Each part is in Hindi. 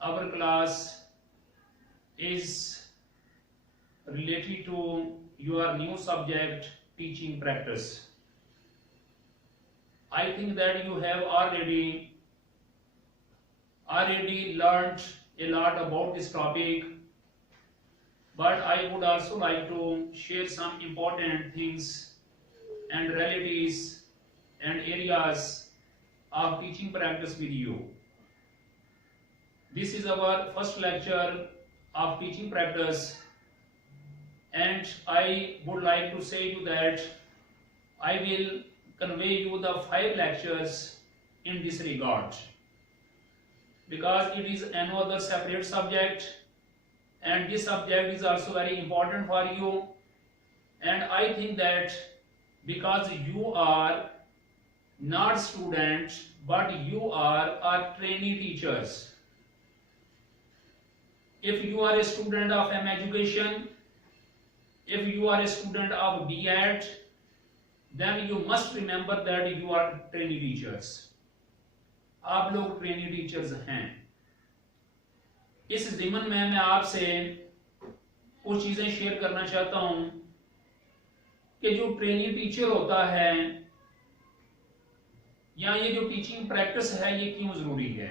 Our class is related to your new subject, teaching practice. I think that you have already learned a lot about this topic, but I would also like to share some important things and realities and areas of teaching practice with you. This is our first lecture of teaching practice, and I would like to say you that I will convey you the 5 lectures in this regard, because it is another separate subject and this subject is also very important for you. And I think that because you are not students but you are our trainee teachers, if you are a student of M education, if you are a student of B.Ed, then you must remember that you are trainee teachers. आप लोग ट्रेनी टीचर्स हैं। इस ज़िमन में मैं आपसे कुछ चीजें शेयर करना चाहता हूं कि जो ट्रेनी टीचर होता है या ये जो टीचिंग प्रैक्टिस है ये क्यों जरूरी है।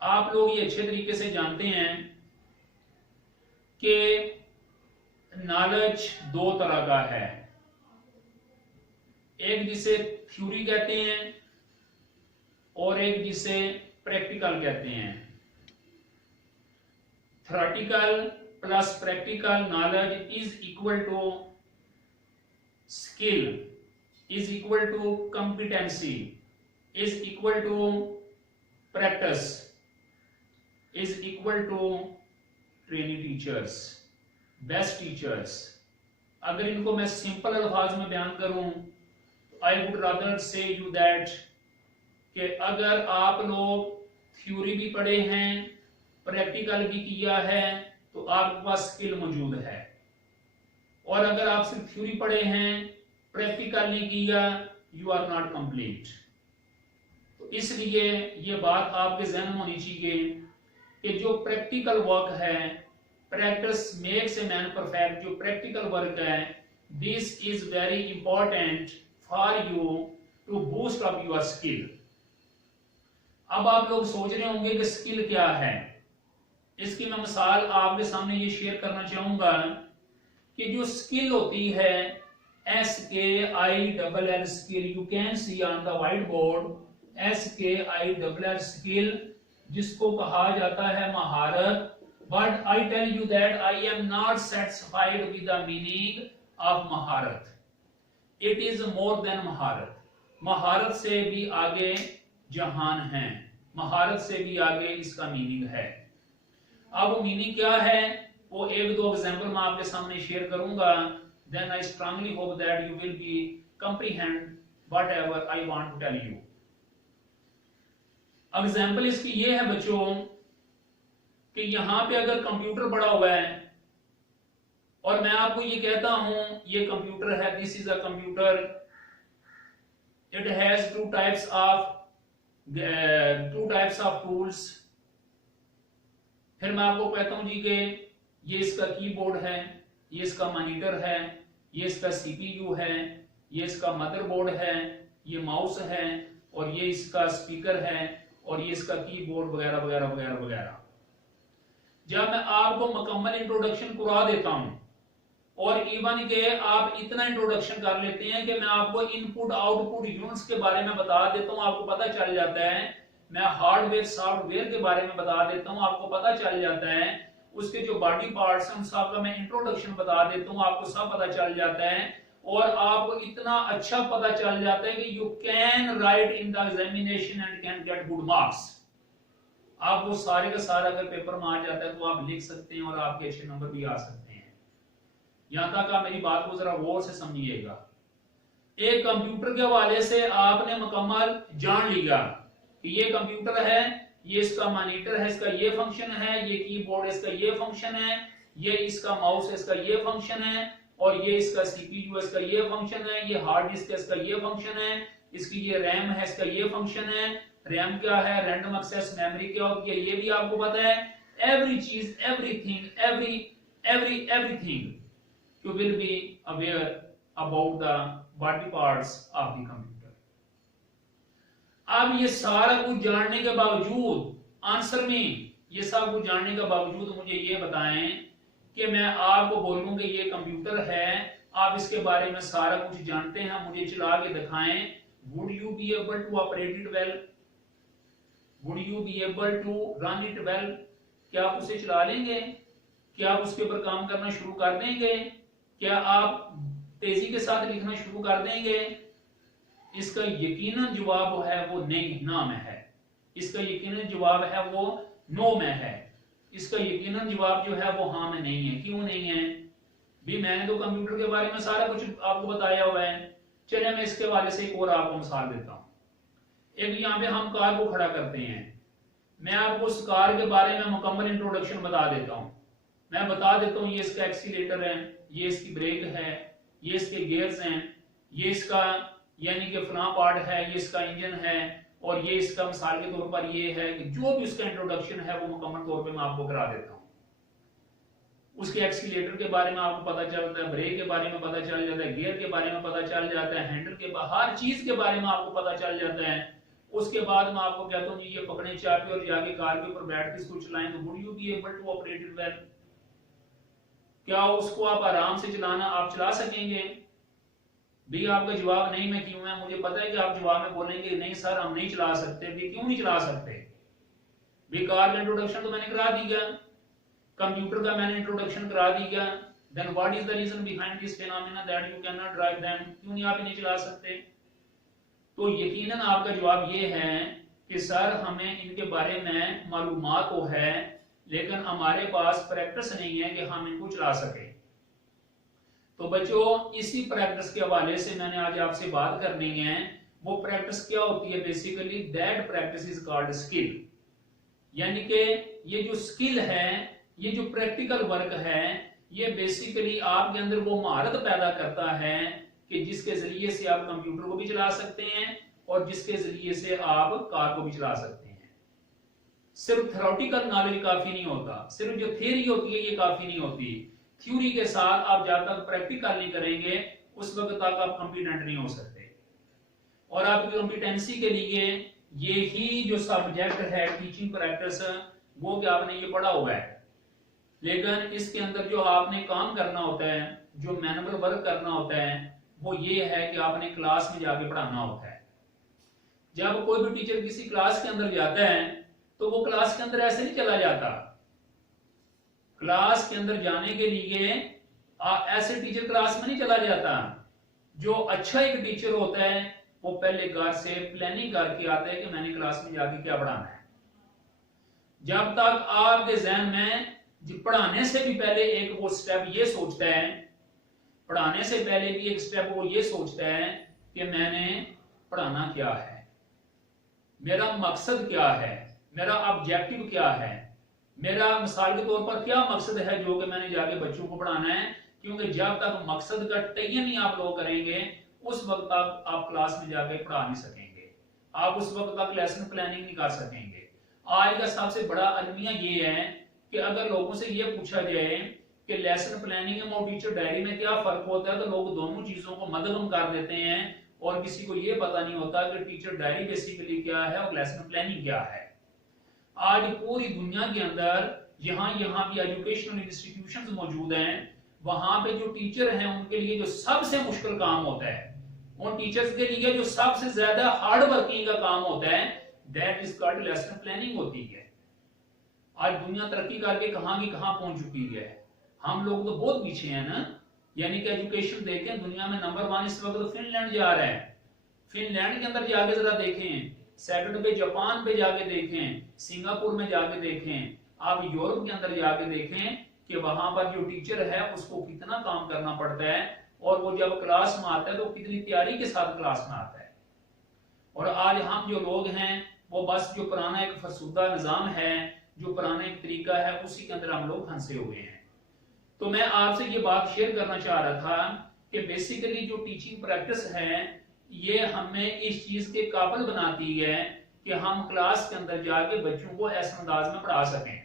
आप लोग ये अच्छे तरीके से जानते हैं कि नॉलेज 2 तरह का है, एक जिसे थ्योरी कहते हैं और एक जिसे प्रैक्टिकल कहते हैं। Theoretical plus practical knowledge is equal to skill, is equal to competency, is equal to practice, is equal to trainee teachers, best teachers. अगर इनको मैं सिंपल अल्फाज में बयान करूं, I would rather say you that कि अगर आप लोग थ्योरी भी पढ़े हैं, प्रैक्टिकल भी किया है, तो आपके पास स्किल मौजूद है, और अगर आप सिर्फ थ्योरी पढ़े हैं, प्रैक्टिकल नहीं किया, यू आर नॉट कंप्लीट। तो इसलिए ये बात आपके जहन में होनी चाहिए कि जो प्रैक्टिकल वर्क है, practice makes a man perfect, जो प्रैक्टिकल वर्क है, this is very important for you to boost up your skill. अब आप लोग सोच रहे होंगे कि स्किल क्या है। इसकी मैं मिसाल आपके सामने ये शेयर करना चाहूंगा कि जो स्किल होती है SKILL skill, you can see on the white board, SKILL skill, जिसको कहा जाता है महारत। But I tell you that I am not satisfied with the meaning of महारत। इट इज मोर देन महारत। महारत से भी आगे जहान है, महारत से भी आगे इसका मीनिंग है। अब वो मीनिंग क्या है वो 1-2 एग्जांपल मैं आपके सामने शेयर करूंगा। Then I strongly hope that you will be comprehend whatever I want to tell you. Example इसकी ये है बच्चों कि यहां पे अगर कंप्यूटर पड़ा हुआ है और मैं आपको ये कहता हूं ये कंप्यूटर है, this is a computer, it has two types of tools. फिर मैं आपको कहता हूं जी कि ये इसका कीबोर्ड है, ये इसका मॉनिटर है, ये इसका सीपीयू है, ये इसका मदरबोर्ड है, ये माउस है, और ये इसका स्पीकर है, और ये इसका कीबोर्ड वगैरह वगैरह वगैरह वगैरह। जब मैं आपको मुकम्मल इंट्रोडक्शन करा देता हूं और इवन के आप इतना इंट्रोडक्शन कर लेते हैं कि मैं आपको इनपुट आउटपुट यूनिट्स के बारे में बता देता हूं, आपको पता चल जाता है। मैं हार्डवेयर सॉफ्टवेयर के बारे में बता देता हूं, आपको पता चल जाता है। उसके जो बॉडी पार्ट्स हैं उन सब का मैं इंट्रोडक्शन बता देता हूं, आपको सब पता चल जाता है। और आपको इतना अच्छा पता चल जाता है कि you can write in the examination and can get good marks. आप वो सारे का सारा अगर पेपर में आ जाता है तो आप लिख सकते हैं और आपके अच्छे नंबर भी आ सकते हैं। यहां तक आप मेरी बात को जरा गौर से समझिएगा। एक कंप्यूटर के हवाले से आपने मुकम्मल जान लिया कि ये कंप्यूटर है, ये इसका मॉनिटर है, इसका ये फंक्शन है, ये कीबोर्ड है, इसका ये फंक्शन है, ये इसका माउस है, इसका ये फंक्शन है, और ये इसका सीपीयू है, इसका ये फंक्शन है, ये हार्ड डिस्क है, इसका ये फंक्शन है, इसकी ये रैम है, इसका ये फंक्शन है, रैम क्या है, रैंडम एक्सेस मेमोरी क्या होती है, ये भी आपको पता है। एवरी चीज, everything, everything you will be aware about the body parts of the computer. अब ये सारा कुछ जानने के बावजूद, आंसर में ये सब कुछ जानने के बावजूद मुझे ये बताएं कि मैं आपको बोलूं कि ये कंप्यूटर है, आप इसके बारे में सारा कुछ जानते हैं, मुझे चला के दिखाएं, would you be able to operate it well, would you be able to run it well? क्या आप उसे चला लेंगे? क्या आप उसके ऊपर काम करना शुरू कर देंगे? क्या आप तेजी के साथ लिखना शुरू कर देंगे? इसका यकीनन जवाब है वो नहीं, ना में है। इसका यकीनन जवाब है वो नो में है। इसका यकीनन जवाब जो है वो हाँ में नहीं है। क्यों नहीं है? भी मैंने तो कंप्यूटर के बारे में सारा कुछ आपको बताया हुआ है। चलिए मैं इसके हवाले से एक और आपको मिसाल देता हूँ। एक यहाँ पे हम कार को खड़ा करते हैं, मैं आपको उस कार के बारे में मुकम्मल इंट्रोडक्शन बता देता हूँ। मैं बता देता हूँ ये इसका एक्सीलेटर है, ये इसकी ब्रेक है, ये इसके गियर्स हैं, ये इसका यानी कि फला पार्ट है, ये इसका इंजन है, और ये इसका मिसाल के तौर पर ये है कि जो भी उसका इंट्रोडक्शन है वो मुकम्मल तौर पे मैं आपको करा देता हूँ। उसके एक्सीलेटर के बारे में आपको पता चलता है, ब्रेक के बारे में पता चल जाता है, गियर के बारे में पता चल जाता है, हैंडल के हर चीज के बारे में आपको पता चल जाता है। उसके बाद मैं आपको कहता हूँ ये पकड़े चाबी और जाके कार के ऊपर बैठ के इसको चलाएं, तो would you be able to operate it well? क्या उसको आप आराम से चलाना आप चला सकेंगे? भी आपका जवाब नहीं में क्यों है? मुझे पता है कि आप जवाब में बोलेंगे नहीं सर हम नहीं चला सकते। भी क्यों नहीं चला सकते? भी कार का इंट्रोडक्शन तो मैंने करा दिया, कंप्यूटर का मैंने इंट्रोडक्शन करा दिया, then what is the reason behind this phenomena that you can not drive them? क्यों नहीं आप इन्हें चला सकते? तो यकीनन आपका जवाब ये है कि सर हमें इनके बारे में मालूमात तो है लेकिन हमारे पास प्रैक्टिस नहीं है कि हम इनको चला सके। तो बच्चों इसी प्रैक्टिस के हवाले से मैंने आज आपसे बात करनी है। वो प्रैक्टिस क्या होती है? Basically that practice is called skill. यानी कि ये जो स्किल है, ये जो प्रैक्टिकल वर्क है, ये बेसिकली आपके अंदर वो महारत पैदा करता है कि जिसके जरिए से आप कंप्यूटर को भी चला सकते हैं और जिसके जरिए से आप कार को भी चला सकते हैं। सिर्फ थ्योरेटिकल नॉलेज काफी नहीं होता, सिर्फ जो थियरी होती है ये काफी नहीं होती। थ्योरी के साथ आप जब तक प्रैक्टिकल नहीं करेंगे उस वक्त तक आप कॉम्पिटेंट नहीं हो सकते। और आपकी कॉम्पिटेंसी के लिए ये ही जो सब्जेक्ट है टीचिंग प्रैक्टिस, वो कि आपने ये पढ़ा हुआ है, लेकिन इसके अंदर जो आपने काम करना होता है, जो मैनुअल वर्क करना होता है, वो ये है कि आपने क्लास में जाके पढ़ाना होता है। जब कोई भी टीचर किसी क्लास के अंदर जाता है तो वो क्लास के अंदर ऐसे नहीं चला जाता। क्लास के अंदर जाने के लिए ऐसे टीचर क्लास में नहीं चला जाता। जो अच्छा एक टीचर होता है वो पहले घर से प्लानिंग करके आता है कि मैंने क्लास में जाके क्या पढ़ाना है। जब तक आपके ज़हन में पढ़ाने से भी पहले एक वो स्टेप ये सोचता है, पढ़ाने से पहले भी एक स्टेप वो ये सोचता है कि मैंने पढ़ाना क्या है, मेरा मकसद क्या है, मेरा ऑब्जेक्टिव क्या है, मेरा मिसाल के तौर पर क्या मकसद है जो कि मैंने जाके बच्चों को पढ़ाना है। क्योंकि जब तक मकसद का तयन नहीं आप लोग करेंगे उस वक्त तक आप क्लास में जाके पढ़ा नहीं सकेंगे, आप उस वक्त तक लेसन प्लानिंग नहीं कर सकेंगे। आज का सबसे बड़ा अलमिया ये है कि अगर लोगों से ये पूछा जाए कि लेसन प्लानिंग और टीचर डायरी में क्या फर्क होता है, तो लोग दोनों चीजों को मद्देनजर कर देते हैं और किसी को ये पता नहीं होता कि टीचर डायरी बेसिकली क्या है और लेसन प्लानिंग क्या है। आज पूरी दुनिया के अंदर यहाँ भी एजुकेशनल इंस्टीट्यूशंस मौजूद हैं, वहां पे जो टीचर हैं उनके लिए जो सबसे मुश्किल काम होता है, उन टीचर्स के लिए जो सबसे ज्यादा हार्ड वर्किंग का काम होता है, that is called lesson planning होती है। आज दुनिया तरक्की करके कहां की कहां पहुंच चुकी है, हम लोग तो बहुत पीछे हैं ना। यानी कि एजुकेशन देखें दुनिया में नंबर 1 इस वक्त तो फिनलैंड जा रहा है। फिनलैंड के अंदर जाके जरा देखें, सेकंड पे जापान पे जाके देखें, सिंगापुर में जाके देखें, आप यूरोप के अंदर जाके देखें कि वहां पर जो टीचर है उसको कितना काम करना पड़ता है और वो जब क्लास में आता है तो कितनी तैयारी के साथ क्लास में आता है। और आज हम जो लोग हैं वो बस जो पुराना एक फरसुदा निजाम है, जो पुराना एक तरीका है, उसी के अंदर हम लोग फंसे हुए हैं। तो मैं आपसे ये बात शेयर करना चाह रहा था कि बेसिकली जो टीचिंग प्रैक्टिस है ये हमें इस चीज के काबिल बनाती है कि हम क्लास के अंदर जाके बच्चों को ऐसे अंदाज में पढ़ा सकें,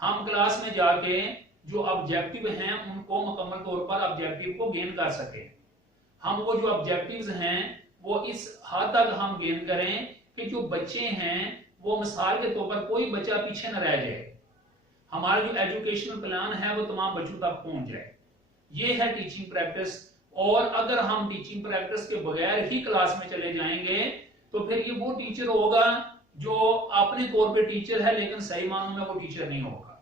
हम क्लास में जाके जो ऑब्जेक्टिव हैं उनको मुकम्मल तौर पर ऑब्जेक्टिव को गेन कर सकें। हम वो जो ऑब्जेक्टिव्स हैं वो इस हद तक हम गेन करें कि जो बच्चे हैं वो मिसाल के तौर पर कोई बच्चा पीछे न रह जाए, हमारा जो एजुकेशनल प्लान है वो तमाम बच्चों तक पहुंच जाए। ये है टीचिंग प्रैक्टिस। और अगर हम टीचिंग प्रैक्टिस के बगैर ही क्लास में चले जाएंगे तो फिर ये वो टीचर होगा जो अपने तौर पे टीचर है लेकिन सही मानों में वो टीचर नहीं होगा।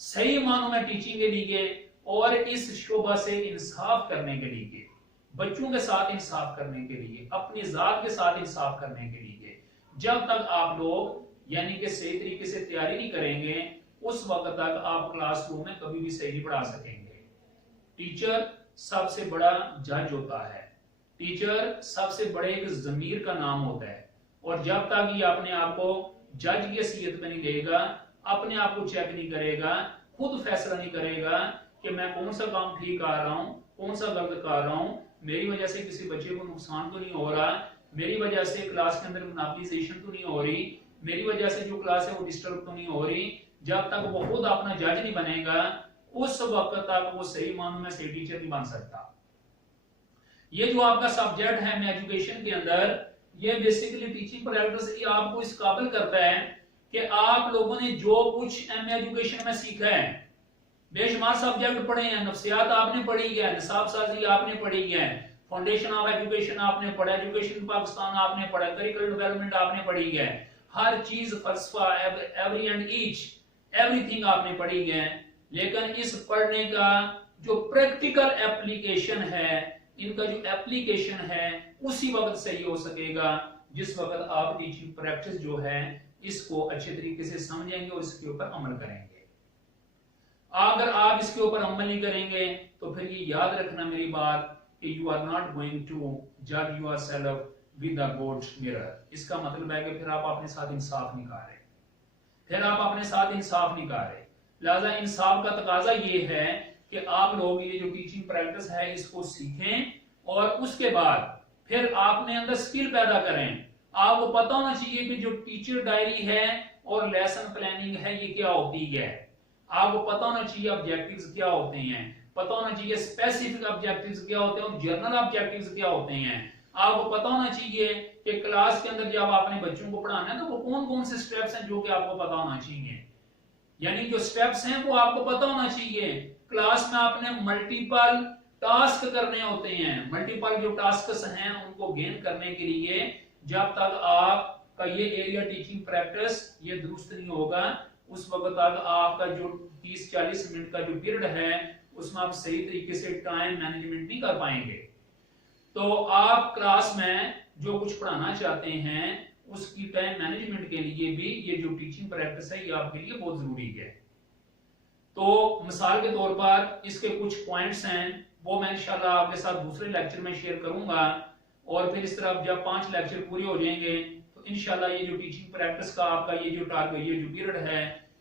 सही मानों में टीचिंग के लिए और इस शोबा से इंसाफ करने के लिए, बच्चों के साथ इंसाफ करने के लिए, अपनी जात के साथ इंसाफ करने के लिए जब तक आप लोग यानी कि सही तरीके से तैयारी नहीं करेंगे उस वक्त तक आप क्लासरूम में कभी भी सही नहीं पढ़ा सकेंगे। टीचर सबसे बड़ा जज होता है, टीचर सबसे बड़े एक जमीर का नाम होता है, और जब तक ये अपने आप को जज की हैसियत में नहीं लेगा, अपने आप को चेक नहीं करेगा, खुद फैसला नहीं करेगा कि मैं कौन सा काम ठीक कर रहा हूं, कौन सा गलत कर रहा हूं, मेरी वजह से किसी बच्चे को नुकसान तो नहीं हो रहा, मेरी वजह से क्लास के अंदर मोनोपोलाइजेशन तो नहीं हो रही, मेरी वजह से जो क्लास है वो डिस्टर्ब तो नहीं हो रही, जब तक वो खुद अपना जज नहीं बनेगा उस वक्त तक वो सही मानों में सही टीचर नहीं बन सकता। ये जो आपका सब्जेक्ट है में एजुकेशन के अंदर, ये बेसिकली टीचिंग प्रैक्टिस ये आपको इस काबिल करता है कि आप लोगों ने जो कुछ एम एजुकेशन में सीखा है, बेशुमार सब्जेक्ट पढ़े हैं, नफ्सियात आपने पढ़ी है, निसाब साजी आपने पढ़ी है, फाउंडेशन ऑफ एजुकेशन आपने पढ़ा, एजुकेशन पाकिस्तान आपने पढ़ा, करिकुलर डेवलपमेंट आपने पढ़ी है, हर चीज फलसफा एवरी एंड ईच एवरीथिंग आपने पढ़ी है। लेकिन इस पढ़ने का जो प्रैक्टिकल एप्लीकेशन है, इनका जो एप्लीकेशन है उसी वक्त सही हो सकेगा जिस वक्त आप टीचिंग प्रैक्टिस जो है इसको अच्छे तरीके से समझेंगे और इसके ऊपर अमल करेंगे। अगर आप इसके ऊपर अमल नहीं करेंगे तो फिर ये याद रखना मेरी बात कि you are not going to जज yourself with a gold mirror. इसका मतलब है कि फिर आप अपने साथ इंसाफ नहीं कर रहे, फिर आप अपने साथ इंसाफ नहीं कर रहे। लिहाजा इंसाफ का तकाजा ये है कि आप लोग ये जो टीचिंग प्रैक्टिस है इसको सीखें और उसके बाद फिर आपने अंदर स्किल पैदा करें। आपको पता होना चाहिए कि जो टीचर डायरी है और लेसन प्लानिंग है ये क्या होती है, आपको पता होना चाहिए ऑब्जेक्टिव्स क्या होते हैं, पता होना चाहिए स्पेसिफिक ऑब्जेक्टिव्स क्या होते हैं और जर्नल ऑब्जेक्टिव्स क्या होते हैं। आपको पता होना चाहिए कि क्लास के अंदर जब आपने बच्चों को पढ़ाना है तो वो कौन कौन से स्टेप्स हैं जो कि आपको पता होना चाहिए, यानी जो स्टेप्स हैं वो आपको पता होना चाहिए। क्लास में आपने मल्टीपल टास्क करने होते हैं, मल्टीपल जो टास्क्स हैं उनको गेन करने के लिए जब तक आपका ये एरिया टीचिंग प्रैक्टिस ये दुरुस्त नहीं होगा उस वक्त तक आपका जो 30-40 मिनट का जो पीरियड है उसमें आप सही तरीके से टाइम मैनेजमेंट नहीं कर पाएंगे। तो आप क्लास में जो कुछ पढ़ाना चाहते हैं उसकी टाइम मैनेजमेंट के लिए भी ये जो टीचिंग प्रैक्टिस है ये आपके लिए बहुत जरूरी है। तो मिसाल के तौर पर इसके कुछ पॉइंट्स हैं वो मैं इंशाल्लाह आपके साथ दूसरे लेक्चर में शेयर करूंगा, और फिर इस तरह जब 5 लेक्चर पूरे हो जाएंगे तो इंशाल्लाह ये जो टीचिंग प्रैक्टिस का आपका ये जो टारगेट ये जो पीरियड है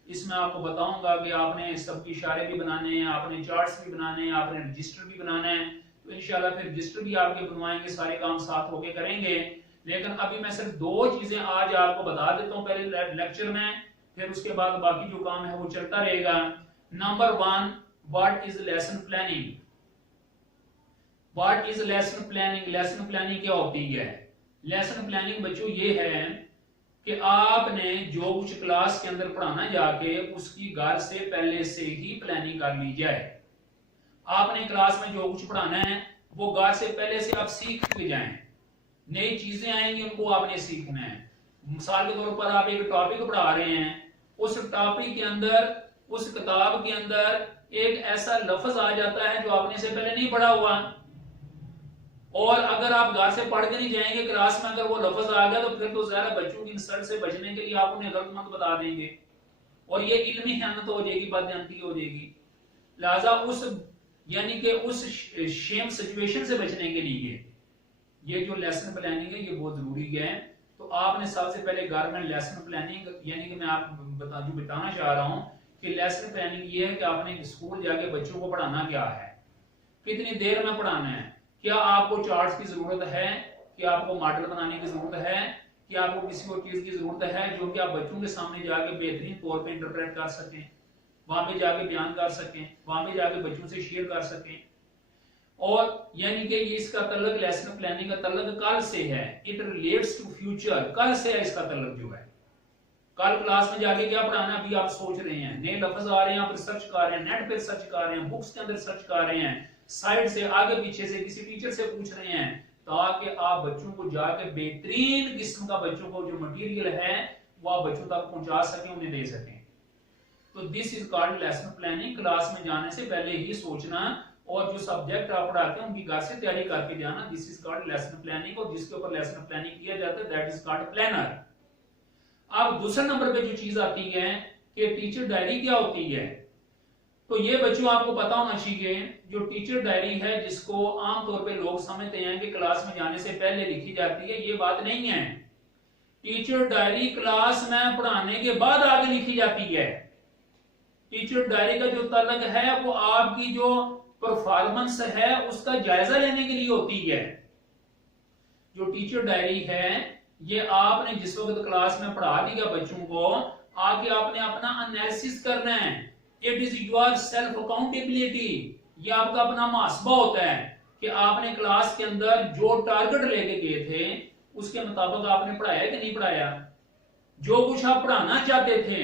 इसमें आपको बताऊंगा कि आपने सबकी इशारे भी बनाने हैं, आपने चार्ट्स भी बनाने हैं, आपने रजिस्टर भी बनाना है। तो इंशाल्लाह फिर रजिस्टर भी आपके बनवाएंगे, सारे काम साथ होके करेंगे। लेकिन अभी मैं सिर्फ 2 चीजें आज आपको बता देता हूं पहले लेक्चर में, फिर उसके बाद बाकी जो काम है वो चलता रहेगा। Number 1, what is lesson planning. What is lesson planning. Lesson planning क्या होती है? लेसन प्लानिंग बच्चों ये है कि आपने जो कुछ क्लास के अंदर पढ़ाना जाके उसकी घर से पहले से ही प्लानिंग कर ली जाए। आपने क्लास में जो कुछ पढ़ाना है वो घर से पहले से आप सीख के जाएं, नई चीजें आएंगी उनको आपने सीखना है। मिसाल के तौर पर आप एक टॉपिक पढ़ा रहे हैं, उस टॉपिक के अंदर उस किताब के अंदर एक ऐसा लफ्ज आ जाता है जो आपने से पहले नहीं पढ़ा हुआ, और अगर आप घर से पढ़ के नहीं जाएंगे क्लास में अगर वो लफ्ज आ गया तो फिर तो ज़रा बच्चों की इंसल्ट से बचने के लिए आप उन्हें गलत मत बता देंगे और ये इल्मी खयानत हो जाएगी, बदअंती हो जाएगी। लिहाजा उस यानी कि उस शेम सिचुएशन से बचने के लिए ये जो लेसन प्लानिंग है ये बहुत जरूरी है। तो आपने सबसे पहले घर में लेसन प्लानिंग यानी कि मैं आप बताना चाह रहा हूं कि लेसन प्लानिंग ये है कि आपने स्कूल जाके बच्चों को पढ़ाना क्या है, कितनी देर में पढ़ाना है, क्या आपको चार्ट्स की जरूरत है, क्या आपको मॉडल बनाने की जरूरत है, कि आपको किसी और चीज की जरूरत है जो कि आप बच्चों के सामने जाके बेहतरीन तौर पे इंटरप्रेट कर सकें, वहां पे जाके बयान कर सकें, वहां पे जाके बच्चों से शेयर कर सकें। और यानी कि ये इसका तल्लक लेसन प्लानिंग का तल्लक कल से है, इट रिलेट्स टू फ्यूचर, कल से है इसका तल्लक जो है। कल क्लास में जाके क्या पढ़ाना अभी आप सोच रहे हैं, नए लफ्ज आ रहे हैं, आप रिसर्च कर रहे हैं, नेट पे सर्च कर रहे हैं, बुक्स के अंदर सर्च कर रहे हैं, साइड से आगे पीछे से किसी टीचर से पूछ रहे हैं, ताकि आप बच्चों को जाके बेहतरीन किस्म का बच्चों को जो मटेरियल है वो आप बच्चों तक पहुंचा सकें, उन्हें दे सकें। तो this is called lesson planning. Class में जाने से पहले ही सोचना और जो सब्जेक्ट आप पढ़ाते हैं उनकी घर से तैयारी करके जाना, this is called lesson planning. और जिसके ऊपर लेसन प्लानिंग किया जाता है दैट इज कॉल्ड प्लानर। अब दूसरे नंबर पे जो चीज आती है कि टीचर डायरी क्या होती है। तो ये बच्चों आपको पता होना चाहिए, जो टीचर डायरी है जिसको आमतौर पे लोग समझते हैं कि क्लास में जाने से पहले लिखी जाती है, ये बात नहीं है। टीचर डायरी क्लास में पढ़ाने के बाद आगे लिखी जाती है। टीचर डायरी का जो तल्लक है वो आपकी जो परफॉर्मेंस है उसका जायजा लेने के लिए होती है। जो टीचर डायरी है ये आपने जिस वक्त क्लास में पढ़ा दिया बच्चों को, आगे आपने अपना एनालिसिस करना है। It is your self accountability, ये आपका अपना मुहासबा होता है कि आपने क्लास के अंदर जो टारगेट लेके गए थे उसके मुताबिक आपने पढ़ाया कि नहीं पढ़ाया। जो कुछ आप पढ़ाना चाहते थे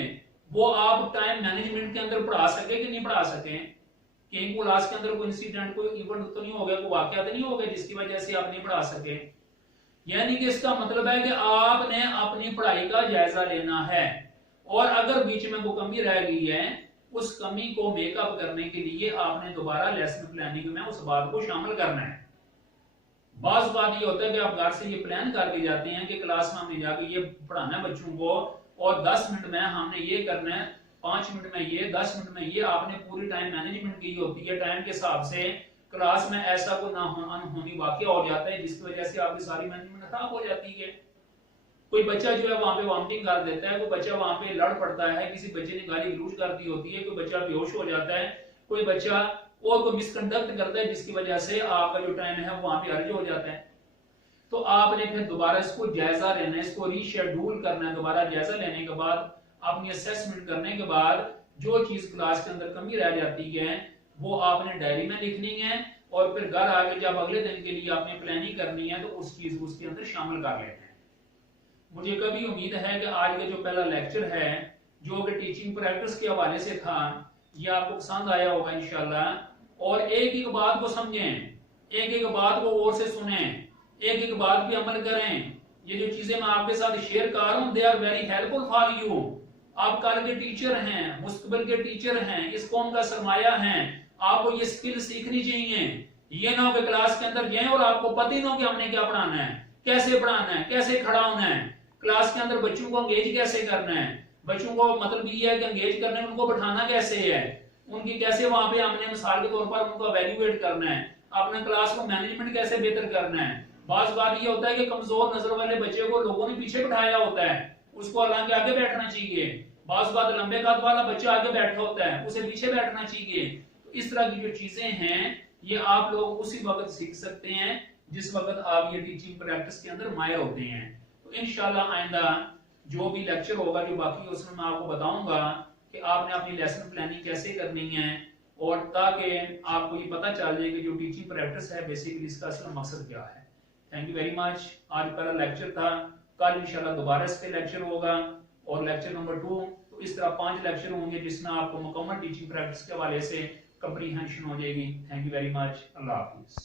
वो आप टाइम मैनेजमेंट के अंदर पढ़ा सके कि नहीं पढ़ा सके। कहीं क्लास के अंदर कोई इंसिडेंट, कोई इवेंट तो नहीं हो गया, कोई वाकया तो नहीं हो गया जिसकी वजह से आप नहीं पढ़ा सके। यानी कि इसका मतलब है कि आपने अपनी पढ़ाई का जायजा लेना है, और अगर बीच में कोई कमी रह गई है उस कमी को मेकअप करने के लिए आपने दोबारा लेसन प्लानिंग में उस बात को शामिल करना है। बात ये होता है कि आप घर से ये प्लान करके जाते हैं कि क्लास में हमने जाके ये पढ़ाना है बच्चों को, और 10 मिनट में हमने ये करना है, 5 मिनट में ये, 10 मिनट में ये, आपने पूरी टाइम मैनेजमेंट की होती है। टाइम के हिसाब से क्लास में ऐसा कोई अनहोनी वाकया हो जाता है जिसकी वजह से आपकी सारी मैनेजमेंट खराब हो जाती है। कोई बच्चा जो है वहां पे वॉमिटिंग कर देता है, कोई बच्चा वहां पे लड़ पड़ता है, किसी बच्चे ने गाली गलौज कर दी होती है, कोई बच्चा बेहोश हो जाता है, कोई बच्चा और कोई मिसकंडक्ट करता है जिसकी वजह से आपका जो टाइम है वहां पे अर्ज हो जाता है। तो आपने फिर दोबारा इसको जायजा लेना है, इसको रीशेड्यूल करना है। दोबारा जायजा लेने के बाद, अपनी असेसमेंट करने के बाद जो चीज क्लास के अंदर कमी रह जाती है वो आपने डायरी में लिखनी है, और फिर घर आके जब अगले दिन के लिए आपने प्लानिंग करनी है तो उस चीज को उसके अंदर शामिल कर लेना है। मुझे कभी उम्मीद है कि आज का जो पहला लेक्चर है जो कि टीचिंग प्रैक्टिस के हवाले से था, ये आपको पसंद आया होगा इंशाल्लाह। और एक एक बात को समझें, एक एक बात को और से सुने, एक एक बात पे अमल करें। ये जो चीजें मैं आपके साथ शेयर कर रहा हूं they are very helpful for you. आप कल के टीचर हैं, मुस्तकबिल के टीचर हैं, इस कौम का सरमाया हैं, आपको ये स्किल सीखनी चाहिए। ये ना हो कि क्लास के अंदर जाएं और आपको पता ही ना हो कि हमने क्या पढ़ाना है, कैसे पढ़ाना है, कैसे खड़ा होना है, क्लास के अंदर बच्चों को एंगेज कैसे करना है। बच्चों को मतलब ये है कि एंगेज करने में उनको बैठाना कैसे है, उनकी कैसे वहां पे हमने मिसाल के तौर पर उनको एवेल्युएट करना है, अपने क्लास को मैनेजमेंट कैसे बेहतर करना है। बात ये होता है कि कमजोर नजर वाले बच्चे को लोगों ने पीछे बैठाया होता है, उसको हालांकि आगे बैठना चाहिए। बात लंबे कद वाला बच्चा आगे बैठा होता है, उसे पीछे बैठना चाहिए। तो इस तरह की जो चीजें हैं ये आप लोग उसी वक्त सीख सकते हैं जिस वक्त आप ये टीचिंग प्रैक्टिस के अंदर माहिर होते हैं। तो इंशाल्लाह आइंदा जो भी लेक्चर होगा जो बाकी उसमें मैं आपको बताऊंगा कि आपने अपनी लेसन प्लानिंग कैसे करनी है, और ताकि आपको ये पता चल जाए कि जो टीचिंग प्रैक्टिस है बेसिकली इसका असल मकसद क्या है। Thank you very much. आज पहला लेक्चर था, कल इंशाल्लाह दोबारा इस पे लेक्चर होगा और लेक्चर नंबर 2। तो इस तरह 5 लेक्चर होंगे जिसमें आपको मुकम्मल टीचिंग प्रैक्टिस के हवाले से कंप्रीहेंशन हो जाएगी। Thank you very much. Allah Hafiz.